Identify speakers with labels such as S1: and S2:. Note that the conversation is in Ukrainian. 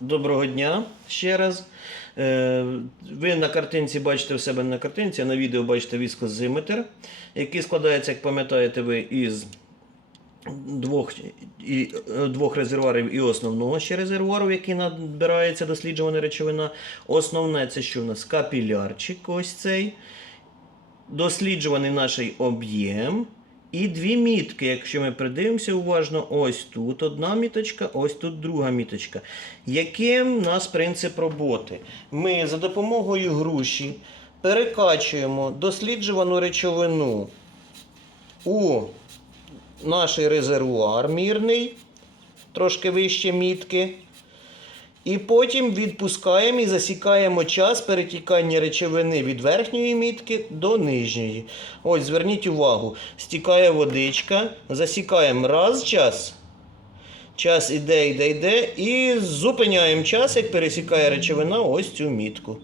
S1: Доброго дня ще раз. Е, Ви на картинці бачите в себе на картинці, а на відео бачите віскозиметр, який складається, як пам'ятаєте ви, із двох, і, е, двох резервуарів і основного ще резервуару, який набирається досліджувана речовина. Основне це що в нас капілярчик, ось цей. Досліджуваний наш об'єм. І дві мітки, якщо ми придивимося уважно, ось тут одна міточка, ось тут друга міточка. Яким у нас принцип роботи? Ми за допомогою груші перекачуємо досліджувану речовину у наш резервуар мірний, трошки вище мітки. І потім відпускаємо і засікаємо час перетікання речовини від верхньої мітки до нижньої. Ось, зверніть увагу, стікає водичка, засікаємо раз час. Час іде, іде, іде, і зупиняємо час, як пересікає речовина ось цю мітку.